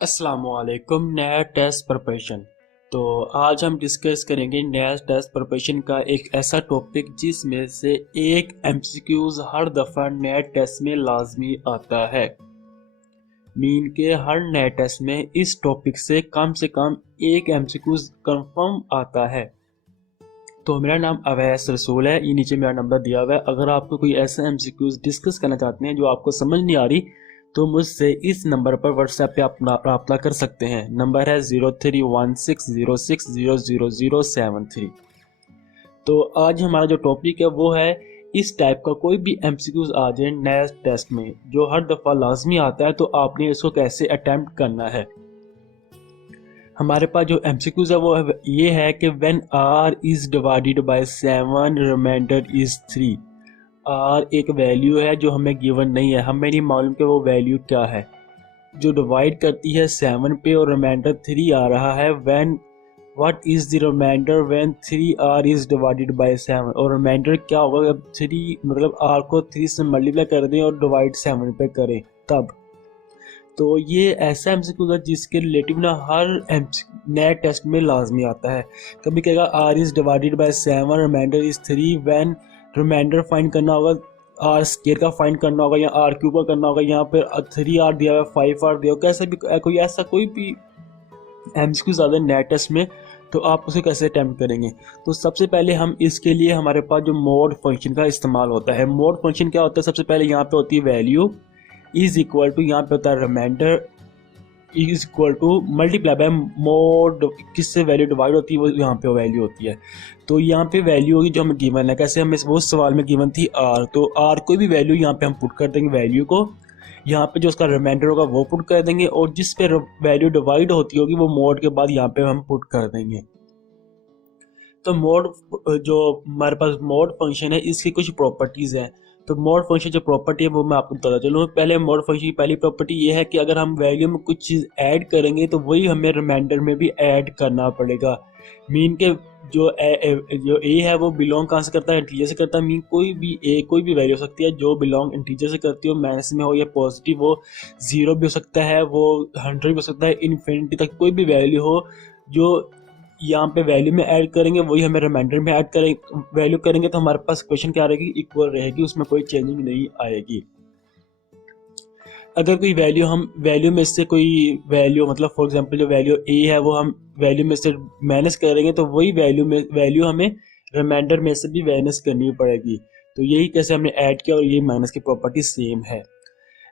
अस्सलामुअलैकुम। नया test preparation. तो आज हम डिस्कस करेंगे नया टेस्ट प्रिपरेशन का एक ऐसा टॉपिक जिसमें से एक एमसीक्यूज हर दफ़ा नए टेस्ट में लाजमी आता है। मीन के हर नए टेस्ट में इस टॉपिक से कम एक एमसीक्यूज कंफर्म आता है। तो मेरा नाम अवैस रसूल है, ये नीचे मेरा नंबर दिया हुआ है। अगर आपको कोई ऐसा एमसीक्यूज डिस्कस करना चाहते हैं जो आपको समझ नहीं आ रही तो मुझसे इस नंबर पर व्हाट्सएप पे आप रब्ता कर सकते हैं। नंबर है 031606000073। तो आज हमारा जो टॉपिक है वो है इस टाइप का कोई भी एमसीक्यूज आ जाए नए टेस्ट में जो हर दफ़ा लाजमी आता है, तो आपने इसको कैसे अटेम्प्ट करना है। हमारे पास जो एमसीक्यूज है वो ये है कि when r is divided by 7 remainder is 3। r एक वैल्यू है जो हमें गिवन नहीं है, हमें नहीं मालूम कि वो वैल्यू क्या है जो डिवाइड करती है 7 पे और रिमाइंडर 3 आ रहा है। When what is the remainder when 3r is divided by 7। और रिमाइंडर क्या होगा जब 3 मतलब r को 3 से मल्टीप्लाई कर दें और डिवाइड 7 पे करें तब। तो ये ऐसा एमसीक्यू है जिसके रिलेटिव ना हर नए टेस्ट में लाजमी आता है। कभी कहेगा r is divided by 7 remainder is 3। When remainder find करना होगा, आर स्केयर का फाइंड करना होगा या आर क्यूब का करना होगा। यहाँ पर 3r दिया हुआ है, 5r दिया हुआ, कैसे भी कोई भी एमसीक्यू ज़्यादा नए टेस्ट में, तो आप उसे कैसे अटैम्प्ट करेंगे। तो सबसे पहले हम इसके लिए हमारे पास जो मोड फंक्शन का इस्तेमाल होता है। मोड फंक्शन क्या होता है, सबसे पहले यहाँ पे होती है वैल्यू इज इक्वल टू, यहाँ पे होता है remainder is equal to multiply by mod, किससे वैल्यू डिवाइड होती है वो यहाँ पे वैल्यू होती है। तो यहाँ पे वैल्यू होगी जो हमें गिवन है, कैसे हमें वो सवाल में गिवन थी आर, तो आर कोई भी वैल्यू यहाँ पे हम पुट कर देंगे वैल्यू को, यहाँ पे जो उसका रिमाइंडर होगा वो पुट कर देंगे और जिस पे वैल्यू डिवाइड होती होगी वो मोड के बाद यहाँ पे हम पुट कर देंगे। तो मोड जो हमारे पास मोड फंक्शन है इसकी कुछ प्रॉपर्टीज़ हैं। तो मोड फंक्शन जो प्रॉपर्टी है वो मैं आपको बताता चलूँ। पहले मोड फंक्शन की पहली प्रॉपर्टी ये है कि अगर हम वैल्यू में कुछ चीज़ ऐड करेंगे तो वही हमें रिमाइंडर में भी ऐड करना पड़ेगा। मीन के जो ए है वो बिलोंग कहाँ से करता है, इंटीजर से करता है। मीन कोई भी वैल्यू हो सकती है जो बिलोंग इंटीजर से करती हो, माइनस में हो या पॉजिटिव हो, 0 भी हो सकता है, वो 100 भी हो सकता है, इन्फिनिटी तक कोई भी वैल्यू हो जो यहाँ पे वैल्यू में ऐड करेंगे वही हमें रिमाइंडर में ऐड करेंगे। वैल्यू करेंगे तो हमारे पास क्वेश्चन क्या रहेगी, इक्वल रहेगी, उसमें कोई चेंजिंग नहीं आएगी। अगर कोई वैल्यू हम वैल्यू में से कोई वैल्यू मतलब फॉर एग्जांपल जो वैल्यू ए है वो हम वैल्यू में से माइनस करेंगे तो वही वैल्यू हमें रिमाइंडर में से भी माइनस करनी पड़ेगी। तो यही कैसे हमने ऐड किया और ये माइनस की प्रॉपर्टी सेम है।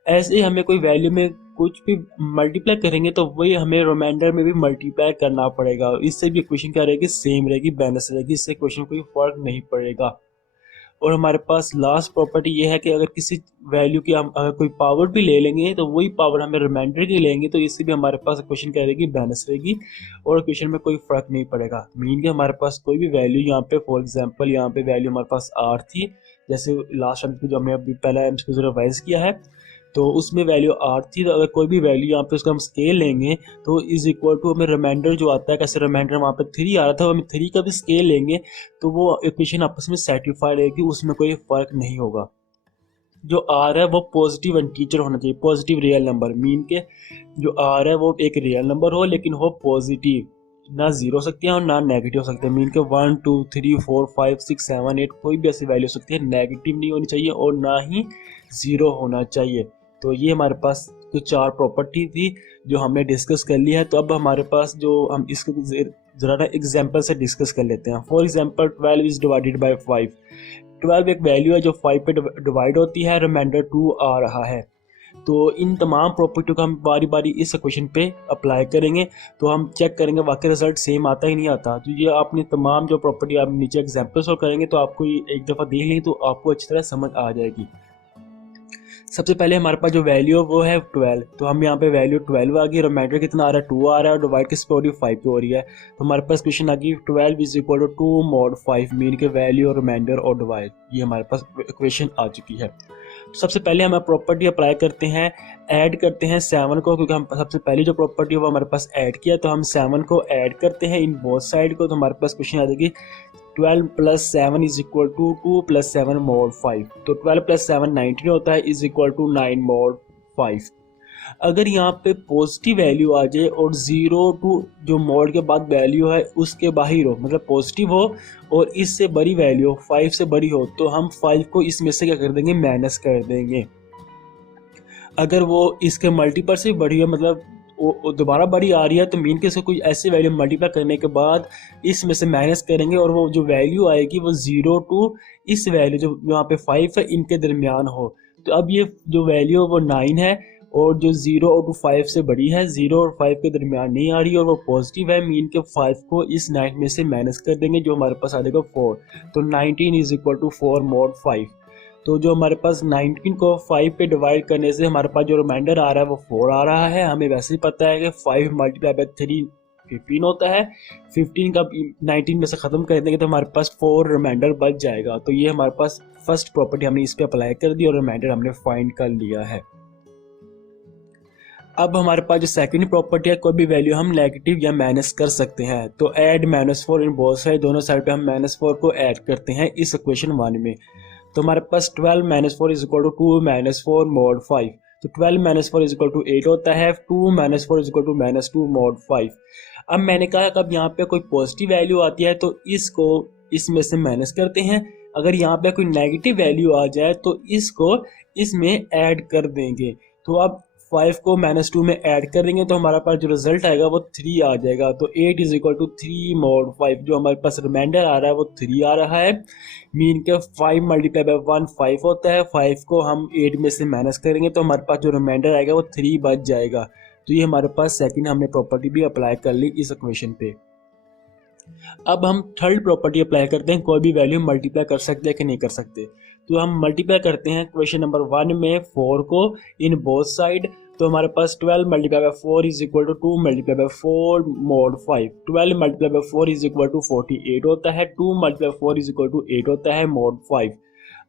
ऐसे ही हमें कोई वैल्यू में कुछ भी मल्टीप्लाई करेंगे तो वही हमें रिमाइंडर में भी मल्टीप्लाई करना पड़ेगा। इससे भी इक्वेशन क्या रहेगी, सेम रहेगी, बैलेंस रहेगी, इससे इक्वेशन कोई फर्क नहीं पड़ेगा। और हमारे पास लास्ट प्रॉपर्टी ये है कि अगर किसी वैल्यू की हम अगर कोई पावर भी ले लेंगे तो वही पावर हमें रिमाइंडर की लेंगे तो इससे भी हमारे पास इक्वेशन क्या रहेगी, बैलेंस रहेगी और इक्वेशन में कोई फर्क नहीं पड़ेगा। मीन के हमारे पास कोई भी वैल्यू यहाँ पे फॉर एग्जांपल यहाँ पे वैल्यू हमारे पास आर थी, जैसे लास्ट टाइम जो हमने अभी पहला रिवाइज किया है तो उसमें वैल्यू आर थी। तो अगर कोई भी वैल्यू यहाँ पे उसका हम स्केल लेंगे तो इज इक्वल टू हमें रिमाइंडर जो आता है, कैसे रिमाइंडर वहाँ पे 3 आ रहा था, हम 3 का भी स्केल लेंगे तो वो इक्वेशन आपस में सेटिस्फाई रहेगी, उसमें कोई फर्क नहीं होगा। जो आर है वो पॉजिटिव इंटीजर होना चाहिए, पॉजिटिव रियल नंबर। मीन के जो आर है वो एक रियल नंबर हो लेकिन हो पॉजिटिव, ना जीरो हो सकती है और ना नेगेटिव हो सकते हैं। मीन के 1 2 3 4 5 6 7 8 कोई भी ऐसी वैल्यू हो सकती है, नेगेटिव नहीं होनी चाहिए और ना ही जीरो होना चाहिए। तो ये हमारे पास कुछ 4 प्रॉपर्टी थी जो हमने डिस्कस कर लिया है। तो अब हमारे पास जो हम इसको ज़रा ना एग्जाम्पल से डिस्कस कर लेते हैं। For example 12 is divided by 5। 12 एक वैल्यू है जो 5 पे डिवाइड होती है, रिमाइंडर 2 आ रहा है। तो इन तमाम प्रॉपर्टी को हम बारी बारी इस क्वेश्चन पे अप्लाई करेंगे तो हम चेक करेंगे वाकई रिजल्ट सेम आता ही नहीं आता। तो ये आपने तमाम जो प्रॉपर्टी आप नीचे एग्जाम्पल सॉल्व करेंगे तो आपको एक दफ़ा देख लेंगे तो आपको अच्छी तरह समझ आ जाएगी। सबसे पहले हमारे पास जो वैल्यू है वो है 12। तो हम यहाँ पे वैल्यू 12 आ गई, रिमाइंडर कितना आ रहा है, 2 आ रहा है और डिवाइड किस पे हो रही है, 5 पे हो रही है। तो हमारे पास क्वेश्चन आ गई 12 is equal to 2 mod 5। Mean के वैल्यू और रिमाइंडर और डिवाइड, ये हमारे पास इक्वेशन आ चुकी है। सबसे पहले हम प्रॉपर्टी अप्लाई करते हैं, ऐड करते हैं 7 को, क्योंकि हम सबसे पहली जो प्रॉपर्टी है वो हमारे पास ऐड किया तो हम 7 को ऐड करते हैं इन बोथ साइड को। तो हमारे पास क्वेश्चन आ जाएगी 12 plus 7 is equal to 2 plus 7 mod 5। तो 12 प्लस 7 19 होता है, इज इक्वल टू 9 mod 5। अगर यहाँ पे पॉजिटिव वैल्यू आ जाए और 0 टू जो मॉड के बाद वैल्यू है उसके बाहर हो, मतलब पॉजिटिव हो और इससे बड़ी वैल्यू 5 से बड़ी हो, तो हम 5 को इसमें से क्या कर देंगे, माइनस कर देंगे। अगर वो इसके मल्टीपल से बड़ी है, मतलब वो दोबारा बड़ी आ रही है, तो मीन के से कोई ऐसी वैल्यू मल्टीप्लाई करने के बाद इसमें से माइनस करेंगे और वो जो वैल्यू आएगी वो 0 टू इस वैल्यू जो यहाँ पे 5 है इनके दरमियान हो। तो अब ये जो वैल्यू है वो 9 है और जो 0 और 5 से बड़ी है, 0 और 5 के दरमियान नहीं आ रही और वो पॉजिटिव है, मीन के 5 को इस 9 में से माइनस कर देंगे जो हमारे पास आ जाएगा 4। तो 19 इज इक्वल टू 4 mod 5। तो जो हमारे पास 19 को 5 पे डिवाइड करने से हमारे पास जो रिमाइंडर आ रहा है वो 4 आ रहा है। हमें वैसे ही पता है कि 5 मल्टीप्लाई बाय 3 15 होता है। 15 का 19 में से ख़त्म कर देंगे तो हमारे पास 4 रिमाइंडर बच जाएगा। तो ये हमारे पास फर्स्ट प्रॉपर्टी हमने इस पे अप्लाई कर दी और रिमाइंडर हमने फाइंड कर लिया है। अब हमारे पास जो सेकंड प्रॉपर्टी है, कोई भी वैल्यू हम नेगेटिव या माइनस कर सकते हैं। तो ऐड -4 इन बोथ साइड, दोनों साइड पे हम -4 को ऐड करते हैं इस इक्वेशन 1 में। तो हमारे पास 12 - 4 इज इक्वल टू 2 - 4 mod 5। तो 12 - 4 इज इक्वल टू 8 होता है। 2 - 4 इज इक्वल टू -2 mod 5। अब मैंने कहा कि अब यहाँ पे कोई पॉजिटिव वैल्यू आती है तो इसको इसमें से माइनस करते हैं। अगर यहाँ पे कोई नेगेटिव वैल्यू आ जाए तो इसको इसमें ऐड कर देंगे। तो अब 5 को -2 में ऐड करेंगे तो हमारे पास जो रिजल्ट आएगा वो 3 आ जाएगा। तो 8 इज इक्वल टू 3 mod 5। जो हमारे पास रिमाइंडर आ रहा है वो 3 आ रहा है। मीन के 5 मल्टीप्लाई बाय 1 5 होता है। 5 को हम 8 में से माइनस करेंगे तो हमारे पास जो रिमाइंडर आएगा वो 3 बच जाएगा। तो ये हमारे पास सेकंड हमने प्रॉपर्टी भी अप्लाई कर ली इस इक्वेशन पे। अब हम थर्ड प्रॉपर्टी अप्लाई करते हैं, कोई भी वैल्यू मल्टीप्लाई कर सकते हैं कि नहीं कर सकते। तो हम मल्टीप्लाई करते हैं क्वेश्चन नंबर 1 में 4 को इन बोथ साइड। तो हमारे पास 12 multiply by 4 is equal to 2 multiply by 4 mod 5। 12 multiply by 4 is equal to 48 होता है। 2 मल्टीप्लाई 4 इज इक्वल टू 8 होता है mod 5।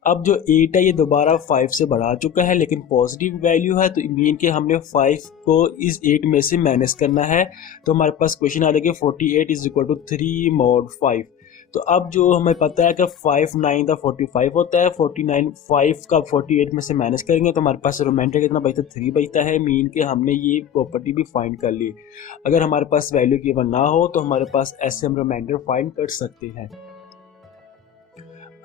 अब जो 8 है ये दोबारा 5 से बढ़ा चुका है लेकिन पॉजिटिव वैल्यू है, तो मीन के हमने 5 को इस 8 में से माइनस करना है। तो हमारे पास क्वेश्चन आ जाएगा 48 इज इक्वल टू 3 mod 5। तो अब जो हमें पता है कि 5 9 का 45 होता है। 49 5 का 48 में से माइनस करेंगे तो हमारे पास रिमाइंडर कितना बचता है, 3 बचता है। मीन के हमने ये प्रॉपर्टी भी फाइंड कर ली। अगर हमारे पास वैल्यू गिवन ना हो तो हमारे पास ऐसे हम रिमाइंडर फाइंड कर सकते हैं।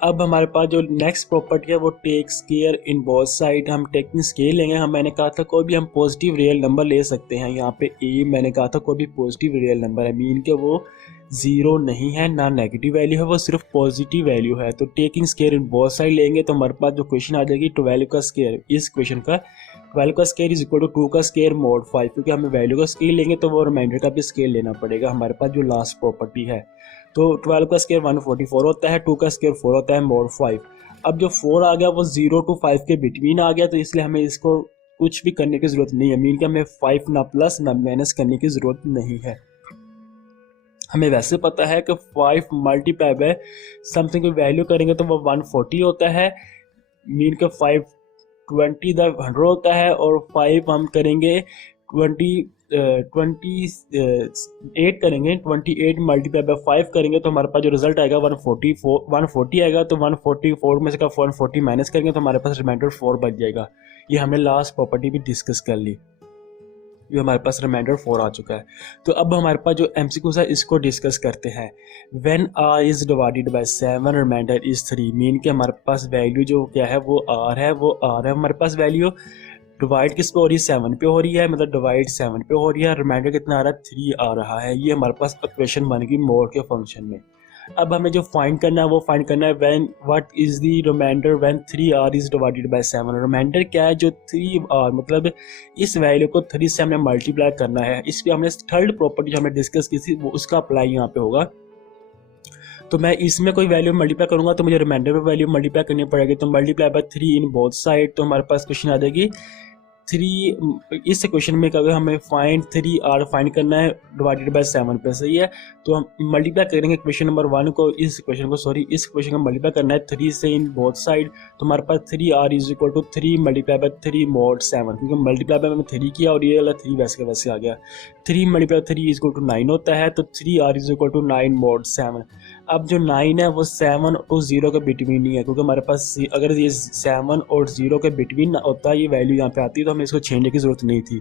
अब हमारे पास जो नेक्स्ट प्रॉपर्टी है वो take square in both side. हम टेकिंग स्केयर लेंगे। मैंने कहा था कोई भी हम पॉजिटिव रियल नंबर ले सकते हैं। यहाँ पे ए मैंने कहा था कोई भी पॉजिटिव रियल नंबर है, मीन के वो 0 नहीं है ना नेगेटिव वैल्यू है, वो सिर्फ पॉजिटिव वैल्यू है। तो taking square in both side लेंगे तो हमारे पास जो क्वेश्चन आ जाएगी 12 का स्केयर। इस क्वेश्चन का 12 का स्केयर इज इक्वल टू 2 का स्केयर mod 5, क्योंकि हमें वैल्यू का स्केयर लेंगे तो वो रिमाइंडर का भी स्केयर लेना पड़ेगा। हमारे पास जो लास्ट प्रॉपर्टी है तो 12 का स्केयर 144 होता है। 2 का स्केयर 4 होता है mod 5। अब जो 4 आ गया वो 0 टू 5 के बिटवीन आ गया, तो इसलिए हमें इसको कुछ भी करने की ज़रूरत नहीं है। मीन कि हमें 5 ना प्लस ना माइनस करने की ज़रूरत नहीं है। हमें वैसे पता है कि 5 मल्टीप्लाई बाय समथिंग की वैल्यू करेंगे तो वो 140 होता है। मीन के 5 20 द 100 होता है और 5 हम करेंगे 28 करेंगे। 28 मल्टीप्लाई बाय 5 करेंगे तो हमारे पास जो रिजल्ट आएगा 140 आएगा। तो 144 में से का 140 माइनस करेंगे तो हमारे पास रिमाइंडर 4 बच जाएगा। ये हमने लास्ट प्रॉपर्टी भी डिस्कस कर ली। ये हमारे पास रिमाइंडर 4 आ चुका है। तो अब हमारे पास जो MCQs है इसको डिस्कस करते हैं। When r is divided by 7 remainder is 3। Mean के हमारे पास वैल्यू जो क्या है वो r है, वो r है हमारे पास वैल्यू। डिवाइड किस पे हो रही है, 7 पे हो रही है, मतलब डिवाइड 7 पे हो रही है। रिमाइंडर कितना आ रहा है, 3 आ रहा है। ये हमारे पास इक्वेशन बन गई मोड के फंक्शन में। अब हमें जो फाइंड करना है वो फाइंड करना है when what is the remainder when 3r is divided by 7। Remainder क्या है, जो 3r मतलब इस वैल्यू को 3 से हमने मल्टीप्लाई करना है। इस पे हमने थर्ड प्रॉपर्टी जो हमने डिस्कस की थी वो उसका अप्लाई यहाँ पे होगा। तो मैं इसमें कोई वैल्यू मल्टीप्लाई करूंगा तो मुझे रिमाइंडर पे वैल्यू मल्टीप्लाई करनी पड़ेगी। तो multiply by 3 in both side. तो हमारे पास क्वेश्चन आ जाएगी 3। इस क्वेश्चन में अगर हमें फाइंड 3r फाइंड करना है डिवाइडेड बाय 7 पे, सही है। तो हम मल्टीप्लाई करेंगे क्वेश्चन नंबर 1 को इस क्वेश्चन को मल्टीप्लाई करना है 3 से इन बोथ साइड। तो हमारे पास 3r is equal to 3 multiply by 3 mod 7, क्योंकि मल्टीप्लाई बाय मैंने 3 किया और ये वाला 3 वैसे का वैसे आ गया। 3 मल्टीप्लाई 3 इज इक्वल टू 9 होता है। तो 3r is equal to 9 mod 7। अब जो 9 है वो 7 और 0 के बिटवीन ही है, क्योंकि हमारे पास अगर ये 7 और 0 के बिटवीन होता ये वैल्यू यहाँ पे आती तो हमें इसको छेड़ने की ज़रूरत नहीं थी।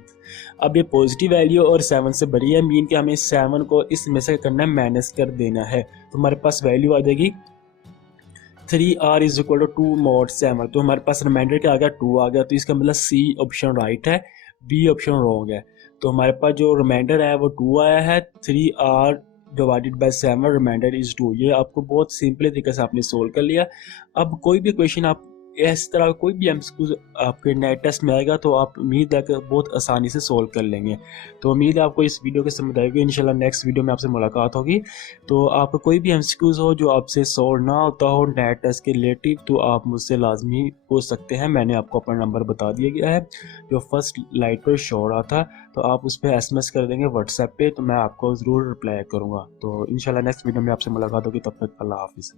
अब ये पॉजिटिव वैल्यू और 7 से बड़ी है, मीन कि हमें 7 को इसमें से करना है, माइनस कर देना है। तो हमारे पास वैल्यू आ जाएगी 3r is equal to 2 mod 7। तो हमारे पास रिमाइंडर क्या आ गया, 2 आ गया। तो इसका मतलब सी ऑप्शन राइट है, बी ऑप्शन रॉन्ग है। तो हमारे पास जो रिमाइंडर है वो 2 आया है, 3r divided by 7 remainder is 2। ये आपको बहुत सिंपल तरीके से आपने सोल्व कर लिया। अब कोई भी क्वेश्चन आप इस तरह कोई भी एमसीक्यू आपके नेट टेस्ट में आएगा तो आप उम्मीद है कि बहुत आसानी से सोल्व कर लेंगे। तो उम्मीद है आपको इस वीडियो के समझ आएगी। इंशाल्लाह नेक्स्ट वीडियो में आपसे मुलाकात होगी। तो आपको कोई भी एमसीक्यूज हो जो आपसे सॉल्व ना होता हो नेट टेस्ट के रिलेटिव, तो आप मुझसे लाजमी पूछ सकते हैं। मैंने आपको अपना नंबर बता दिया गया है जो फर्स्ट लाइट पर शो रहा था। तो आप उस पर SMS कर देंगे व्हाट्सएप पे, तो मैं आपको ज़रूर रिप्लाई करूँगा। तो इंशाल्लाह नेक्स्ट वीडियो में आपसे मुलाकात होगी। तब तक अल्लाह हाफिज़।